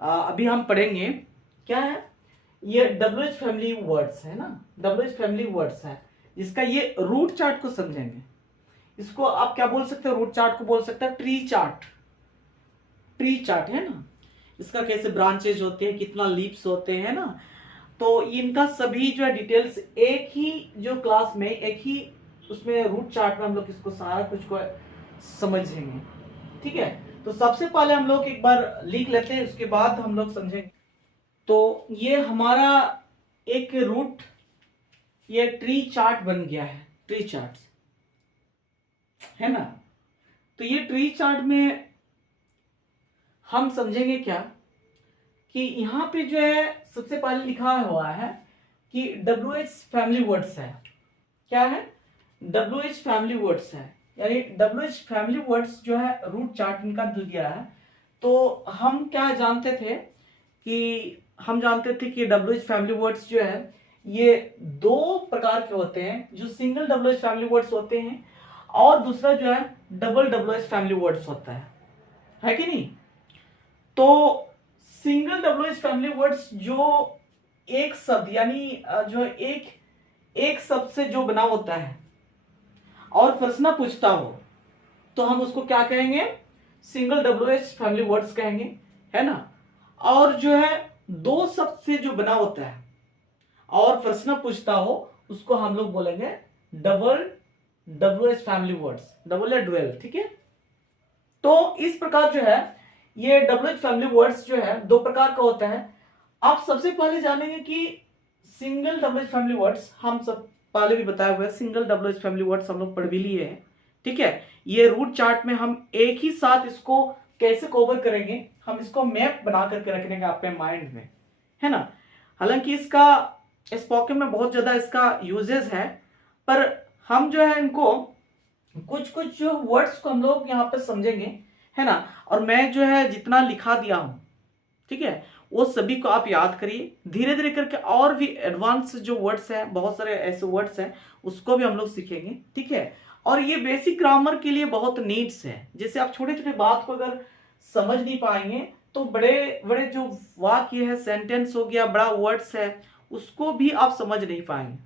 अभी हम पढ़ेंगे क्या है, ये WH फैमिली वर्ड्स है ना, WH फैमिली वर्ड्स है, जिसका ये रूट चार्ट को समझेंगे। इसको आप क्या बोल सकते हो, रूट चार्ट को बोल सकते हैं ट्री चार्ट। ट्री चार्ट है ना, इसका कैसे ब्रांचेज होते हैं, कितना लीव्स होते हैं ना, तो इनका सभी जो है डिटेल्स एक ही जो क्लास में, एक ही उसमें रूट चार्ट में हम लोग इसको सारा कुछ को समझेंगे। ठीक है, तो सबसे पहले हम लोग एक बार लिख लेते हैं, उसके बाद हम लोग समझेंगे। तो ये हमारा एक रूट, ये ट्री चार्ट बन गया है, ट्री चार्ट है ना। तो ये ट्री चार्ट में हम समझेंगे क्या कि यहाँ पे जो है सबसे पहले लिखा हुआ है कि WH फैमिली वर्ड्स है। क्या है, WH फैमिली वर्ड्स है, यानी WH फैमिली वर्ड्स जो है रूट चार्ट इनका दिल दिया है। तो हम क्या जानते थे कि हम जानते थे कि WH फैमिली वर्ड्स जो है ये दो प्रकार के होते हैं, जो सिंगल WH फैमिली वर्ड्स होते हैं और दूसरा जो है डबल WH फैमिली वर्ड्स होता है कि नहीं। तो सिंगल WH फैमिली वर्ड्स जो एक शब्द यानी जो एक शब्द से जो बना होता है और प्रश्न पूछता हो, तो हम उसको क्या कहेंगे, सिंगल WH फैमिली वर्ड्स कहेंगे, है ना। और जो है दो शब्द से जो बना होता है और प्रश्न पूछता हो, उसको हम लोग बोलेंगे double WH family words, double या डुअल। ठीक है, तो इस प्रकार जो है ये WH फैमिली वर्ड्स जो है दो प्रकार का होता है। आप सबसे पहले जानेंगे कि सिंगल WH फैमिली वर्ड्स, हम सब पहले भी बताया हुआ है, सिंगल WH फैमिली वर्ड्स हम लोग पढ़ भी लिए हैं। ठीक है, ये रूट चार्ट में हम एक ही साथ इसको कैसे कवर करेंगे, हम इसको मैप बना करके रखने का अपने माइंड में, है ना। हालांकि इसका स्पोकन में बहुत ज्यादा इसका यूजेस है, पर हम जो है इनको कुछ कुछ जो वर्ड्स को हम लोग यहाँ पे समझेंगे, है ना। और मैं जो है जितना लिखा दिया हूं, ठीक है, वो सभी को आप याद करिए धीरे धीरे करके। और भी एडवांस जो वर्ड्स हैं, बहुत सारे ऐसे वर्ड्स हैं, उसको भी हम लोग सीखेंगे। ठीक है, और ये बेसिक ग्रामर के लिए बहुत नीड्स है। जैसे आप छोटे छोटे बात को अगर समझ नहीं पाएंगे, तो बड़े बड़े जो वाक्य है, सेंटेंस हो गया, बड़ा वर्ड्स है, उसको भी आप समझ नहीं पाएंगे,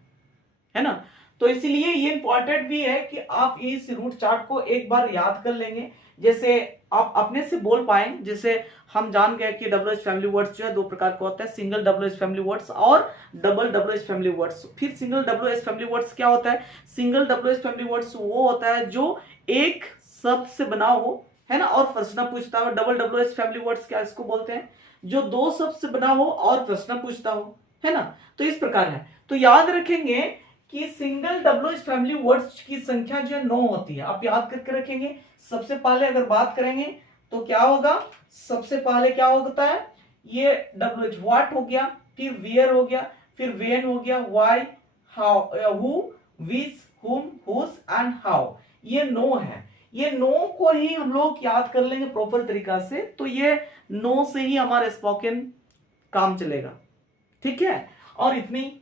है ना। तो इसीलिए ये इंपॉर्टेंट भी है कि आप इस रूट चार्ट को एक बार याद कर लेंगे, जैसे आप अपने से बोल पाए। जैसे हम जान गए कि WH फैमिली वर्ड्स जो है दो प्रकार का होता है, सिंगल WH फैमिली वर्ड्स और डबल WH फैमिली वर्ड्स। फिर सिंगल WH फैमिली वर्ड्स क्या होता है, सिंगल WH फैमिली वर्ड्स वो होता है जो एक शब्द से बना हो, है ना, और प्रश्न पूछता हो। डबल WH फैमिली वर्ड्स क्या इसको बोलते हैं, जो दो शब्द से बना हो और प्रश्न पूछता हो, है ना। तो इस प्रकार है। तो याद रखेंगे कि सिंगल WH फैमिली वर्ड्स की संख्या जो है 9 होती है। आप याद करके रखेंगे। सबसे पहले अगर बात करेंगे तो क्या होगा, सबसे पहले क्या होता है, ये WH व्हाट हो गया, फिर वेयर हो गया, फिर वेन हो गया, व्हाई, हाउ, हु, विच, हुम, हुस एंड हाउ। ये 9 है। ये 9 को ही हम लोग याद कर लेंगे प्रॉपर तरीका से, तो ये 9 से ही हमारा स्पोकन काम चलेगा। ठीक है, और इतनी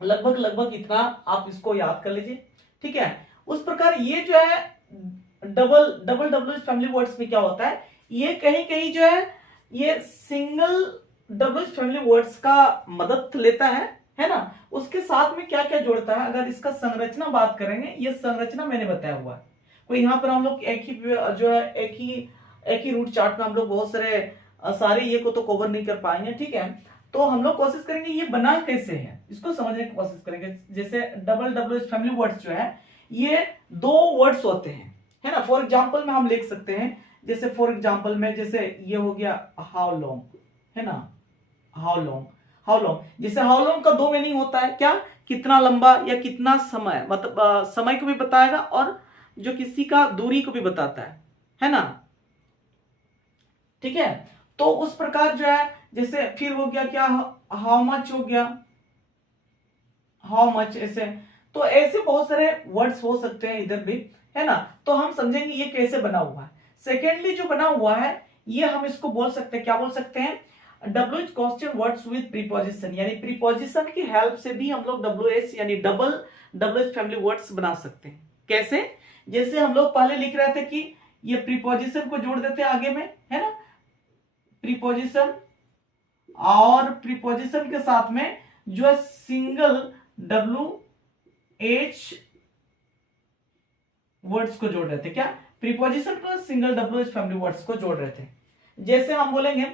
लगभग लगभग इतना आप इसको याद कर लीजिए। ठीक है, उस प्रकार ये जो है डबल WH फैमिली वर्ड्स में क्या होता है, ये कहीं कहीं जो है ये सिंगल WH फैमिली वर्ड्स का मदद लेता है ना। उसके साथ में क्या क्या जोड़ता है, अगर इसका संरचना बात करेंगे, ये संरचना मैंने बताया हुआ है। कोई यहाँ पर हम लोग एक ही जो है एक ही रूट चार्ट में हम लोग बहुत सारे ये को तो कवर नहीं कर पाएंगे। ठीक है, तो हम लोग कोशिश करेंगे ये बना कैसे है, इसको समझने की कोशिश करेंगे। जैसे डबल WH फैमिली वर्ड्स जो है ये दो वर्ड्स होते हैं, है ना। फॉर एग्जांपल में हम लिख सकते हैं, जैसे फॉर एग्जांपल में जैसे ये हो गया हाउ लॉन्ग, है ना, हाउ लॉन्ग। हाउ लॉन्ग, जैसे हाउ लॉन्ग का दो मीनिंग होता है, क्या, कितना लंबा या कितना समय, मतलब समय को भी बताएगा और जो किसी का दूरी को भी बताता है ना। ठीक है, तो उस प्रकार जो है, जैसे फिर हो गया क्या, हाउ मच हो गया, हाउ मच, ऐसे। तो ऐसे बहुत सारे वर्ड्स हो सकते हैं इधर भी, है ना। तो हम समझेंगे ये कैसे बना हुआ है। सेकेंडली जो बना हुआ है, ये हम इसको बोल सकते हैं, क्या बोल सकते हैं, WH question words with preposition, यानी प्रीपोजिशन की हेल्प से भी हम लोग WH यानी डबल WH फैमिली वर्ड्स बना सकते हैं। कैसे, जैसे हम लोग पहले लिख रहे थे कि ये प्रीपोजिशन को जोड़ देते हैं आगे में, है ना, प्रीपोजिशन और प्रीपोजिशन के साथ में जो है सिंगल WH वर्ड्स को जोड़ रहे थे। क्या? Preposition plus single WH family words को जोड़ रहे थे। जैसे हम बोलेंगे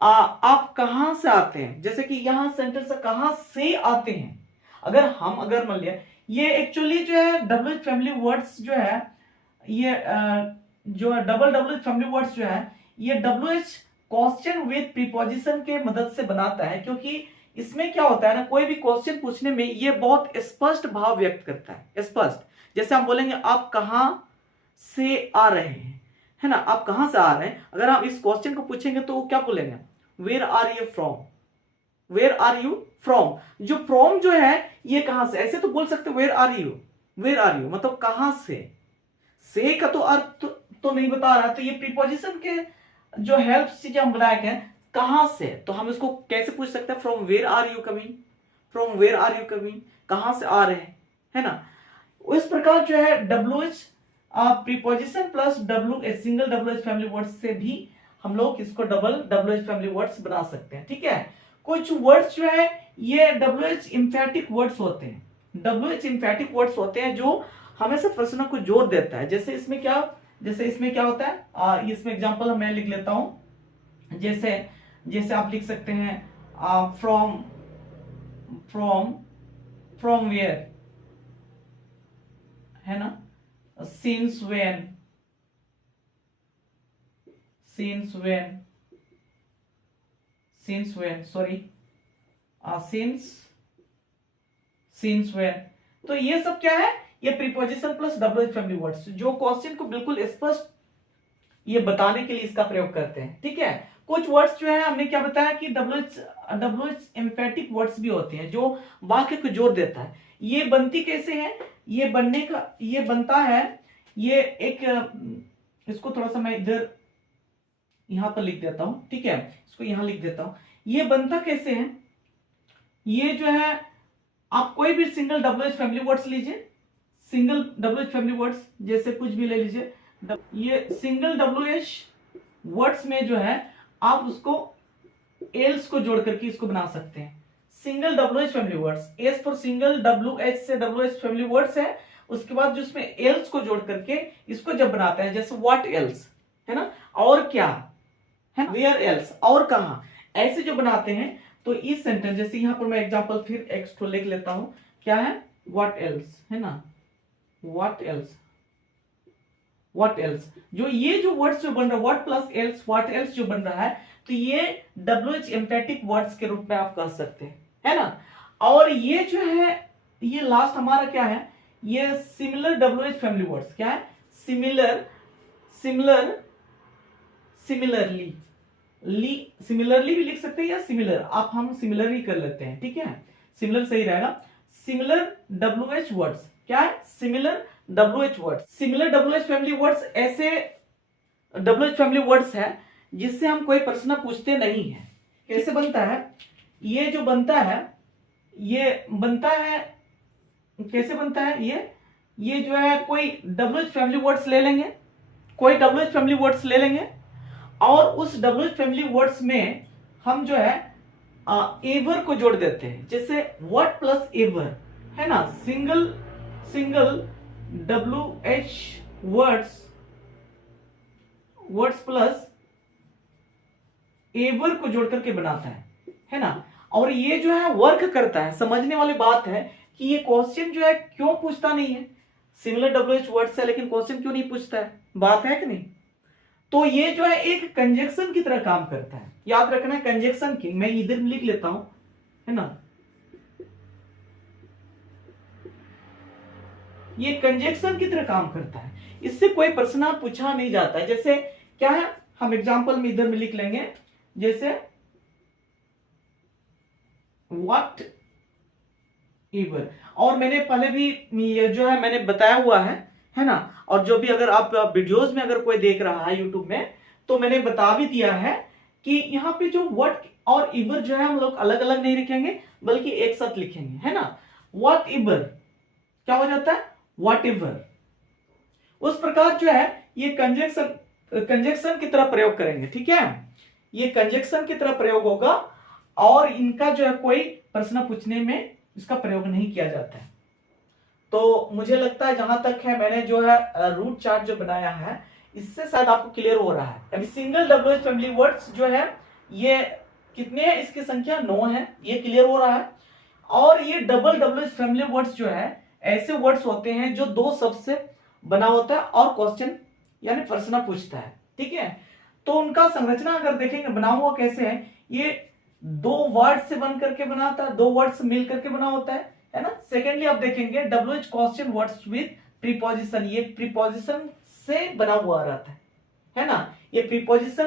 आप कहां से आते हैं, जैसे कि यहां सेंटेंस कहां से आते हैं। अगर मान लिया ये एक्चुअली जो है WH फैमिली वर्ड्स जो है ये जो है डबल WH फैमिली वर्ड्स जो है ये WH क्वेश्चन विद प्रीपोजिशन के मदद से बनाता है, क्योंकि इसमें क्या होता है ना, कोई भी क्वेश्चन पूछने में ये बहुत स्पष्ट भाव व्यक्त करता है, स्पष्ट। जैसे हम बोलेंगे आप कहां से आ रहे हैं, है ना, आप कहां से आ रहे हैं। अगर आप इस क्वेश्चन को पूछेंगे तो क्या बोलेंगे, where are you from, where are you from. जो फ्रॉम जो है ये कहां से, ऐसे तो बोल सकते where are you, where are you मतलब कहां से का तो अर्थ तो नहीं बता रहा, तो ये प्रीपोजिशन के जो हेल्प से जो हम बनाए गए कहां से, तो हम इसको कैसे पूछ सकते हैं, from where are you coming, from where are you coming, कहां से आ रहे हैं, है ना। इस प्रकार जो है WH preposition plus WH single WH family words से भी हम लोग इसको डबल WH फैमिली वर्ड्स बना सकते हैं। ठीक है, कुछ वर्ड्स जो है ये WH एम्फैटिक वर्ड्स होते हैं, WH एम्फैटिक वर्ड्स होते हैं जो हमेशा प्रश्न को जोर देता है। जैसे इसमें क्या होता है, इसमें एग्जांपल मैं लिख लेता हूं। जैसे आप लिख सकते हैं फ्रॉम वेयर, है ना, since when, तो ये सब क्या है, ये preposition plus WH family words जो क्वेश्चन को बिल्कुल स्पष्ट ये बताने के लिए इसका प्रयोग करते हैं। ठीक है, कुछ वर्ड्स जो है हमने क्या बताया कि WH एम्फैटिक वर्ड्स भी होते हैं जो वाक्य को जोर देता है। ये बनती कैसे है, ये बनता है, ये एक, इसको थोड़ा सा मैं इधर यहां पर लिख देता हूं। ठीक है, इसको यहां लिख देता हूं। ये बनता कैसे है, ये जो है आप कोई भी सिंगल WH फैमिली वर्ड्स लीजिए, सिंगल WH फैमिली वर्ड्स जैसे कुछ भी ले लीजिए, ये सिंगल WH वर्ड्स में जो है आप उसको एल्स को जोड़ करके इसको बना सकते हैं। Single WH family words, S for single, WH से WH फैमिली वर्ड्स है, उसके बाद जो इसमें एल्स को जोड़ करके इसको जब बनाते हैं, जैसे व्हाट एल्स, है ना, और क्या है, वेयर एल्स और कहां, ऐसे जो बनाते हैं तो इस सेंटेंस, जैसे यहां पर मैं एग्जांपल फिर एक्स को लिख लेता हूं, क्या है, व्हाट एल्स, है ना, व्हाट एल्स, जो ये जो वर्ड्स जो बन रहा है what plus else, what else जो बन रहा है, तो ये WH एम्फैटिक वर्ड्स के रूप में आप कह सकते हैं, है ना। और ये जो है ये लास्ट हमारा क्या है, ये सिमिलर WH फैमिली वर्ड्स, क्या है, सिमिलरली भी लिख सकते हैं या सिमिलर, आप हम सिमिलर ही कर लेते हैं। ठीक है, सिमिलर सही रहेगा। सिमिलर WH वर्ड्स, क्या है, similar WH words. Similar WH family words ऐसे WH फैमिली वर्ड्स है जिससे हम कोई प्रश्न पूछते नहीं है। कैसे बनता है, ये जो बनता है कैसे बनता है, ये जो है कोई WH फैमिली वर्ड्स ले लेंगे, WH फैमिली वर्ड्स ले लेंगे और उस WH फैमिली वर्ड्स में हम जो है एवर को जोड़ देते हैं, जैसे व्हाट प्लस एवर, है ना, single WH words plus ever को जोड़ करके बनाता है ना। और ये जो है वर्क करता है। समझने वाली बात है कि ये क्वेश्चन जो है क्यों पूछता नहीं है, सिमिलर WH वर्ड्स है लेकिन क्वेश्चन क्यों नहीं पूछता है, बात है कि नहीं। तो ये जो है एक कंजक्शन की तरह काम करता है, याद रखना है कंजक्शन की, मैं इधर लिख लेता हूं, है ना, ये कंजक्शन की तरह काम करता है, इससे कोई प्रश्न पूछा नहीं जाता है। जैसे क्या है, हम एग्जांपल में इधर में लिख लेंगे, जैसे व्हाट एवर, और मैंने पहले भी ये जो है मैंने बताया हुआ है ना, और जो भी अगर आप वीडियोस में अगर कोई देख रहा है यूट्यूब में तो मैंने बता भी दिया है कि यहाँ पे जो व्हाट और एवर जो है हम लोग अलग अलग नहीं लिखेंगे बल्कि एक साथ लिखेंगे, है ना। व्हाट एवर क्या हो जाता है, व्हाट एवर। उस प्रकार जो है ये कंजक्शन की तरह प्रयोग करेंगे। ठीक है, ये कंजक्शन की तरह प्रयोग होगा और इनका जो है कोई प्रश्न पूछने में इसका प्रयोग नहीं किया जाता है। तो मुझे लगता है जहां तक है मैंने जो है रूट चार्ट जो बनाया है इससे शायद आपको क्लियर हो रहा है। अभी सिंगल डब्ल्यूएच फैमिली वर्ड्स जो है ये कितने हैं, इसकी संख्या 9 है, ये क्लियर हो रहा है। और ये डबल डब्ल्यूएच फैमिली वर्ड्स जो है ऐसे वर्ड्स होते हैं जो दो शब्द से बना होता है और क्वेश्चन यानी प्रश्न पूछता है, ठीक है। तो उनका संरचना अगर देखेंगे बना हुआ कैसे है, ये दो वर्ड से बन करके बनाता है, दो वर्ड से मिल करके बना होता है ना। सेकेंडली आप देखेंगे WH question words with preposition, ये प्रीपोजिशन से बना हुआ रहता है ना। ये प्रीपोजिशन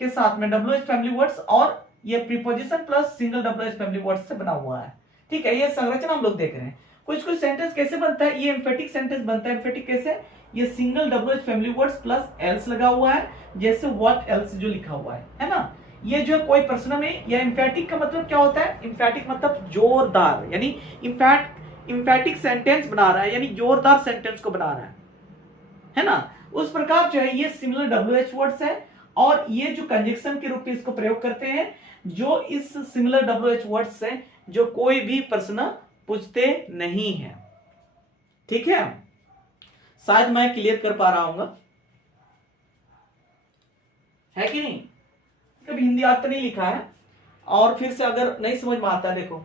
के साथ में डब्ल्यूएच फैमिली वर्ड्स और ये preposition plus single WH family words से बना हुआ है, ठीक है। ये संरचना हम लोग देख रहे हैं। कुछ कुछ सेंटेंस कैसे बनता है, ये एम्फेटिक सेंटेंस बनता है। एम्फेटिक कैसे, ये single WH family words plus else लगा हुआ है, जैसे व्हाट एल्स जो लिखा हुआ है ना। ये जो कोई प्रश्न में, या एम्फेटिक का मतलब क्या होता है, एम्फेटिक मतलब जोरदार, यानी एम्फेटिक सेंटेंस बना रहा है, यानी जोरदार सेंटेंस को बना रहा है ना। उस प्रकार जो है ये सिमिलर डब्ल्यूएच वर्ड्स है और ये जो कंजक्शन के रूप में इसको प्रयोग करते हैं, जो इस सिमिलर डब्ल्यूएच वर्ड्स से जो कोई भी प्रश्न पूछते नहीं है, ठीक है। शायद मैं क्लियर कर पा रहा हूं, है कि नहीं। कभी हिंदी आता नहीं लिखा है और फिर से अगर नहीं समझ में आता है, देखो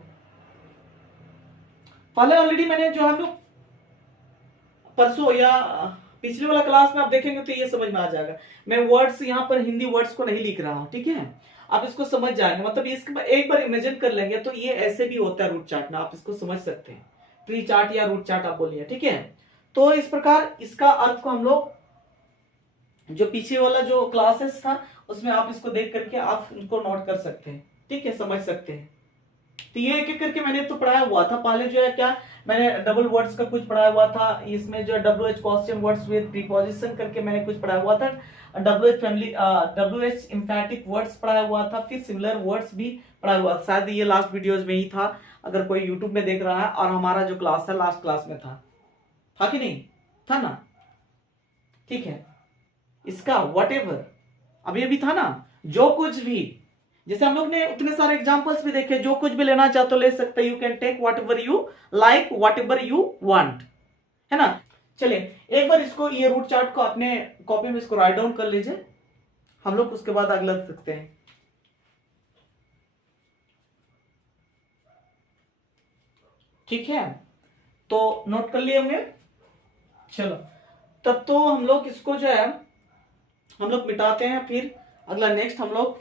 पहले ऑलरेडी मैंने जो हम लोग परसों या पिछले वाला क्लास में आप देखेंगे तो ये समझ में आ जाएगा। मैं वर्ड्स यहाँ पर हिंदी वर्ड्स को नहीं लिख रहा हूं, ठीक है। आप इसको समझ जाएंगे, मतलब इसके एक बार इमेजिन कर लेंगे तो ये ऐसे भी होता है रूट चार्ट में, आप इसको समझ सकते हैं। ट्री चार्ट या रूट चार्ट आप बोलिए, ठीक है। तो इस प्रकार इसका अर्थ को हम लोग जो पीछे वाला जो क्लासेस था उसमें आप इसको देख करके आप उनको नोट कर सकते हैं, ठीक है, समझ सकते हैं। तो ये एक एक करके मैंने तो पढ़ाया हुआ था पहले, जो है क्या मैंने डबल वर्ड्स का कुछ पढ़ाया हुआ था, इसमें जो WH question words with preposition करके मैंने कुछ पढ़ाया हुआ था, डब्ल्यूएच एम्फेटिक वर्ड्स पढ़ाया हुआ था, फिर सिमिलर वर्ड्स भी पढ़ाया हुआ था। शायद ये लास्ट वीडियोस में ही था, अगर कोई यूट्यूब में देख रहा है, और हमारा जो क्लास है लास्ट क्लास में था कि नहीं था ना, ठीक है। इसका वट एवर अभी अभी था ना, जो कुछ भी, जैसे हम लोग ने उतने सारे एग्जांपल्स भी देखे, जो कुछ भी लेना चाहो तो ले सकते, you can take whatever you like, whatever you want, है ना। चलिए एक बार इसको, ये रूट चार्ट को अपने कॉपी में इसको राइट डाउन कर लीजिए, हम लोग उसके बाद अगला सकते हैं, ठीक है। तो नोट कर लिए होंगे, चलो तब तो हम लोग इसको जो है हम लोग मिटाते हैं, फिर अगला नेक्स्ट हम लोग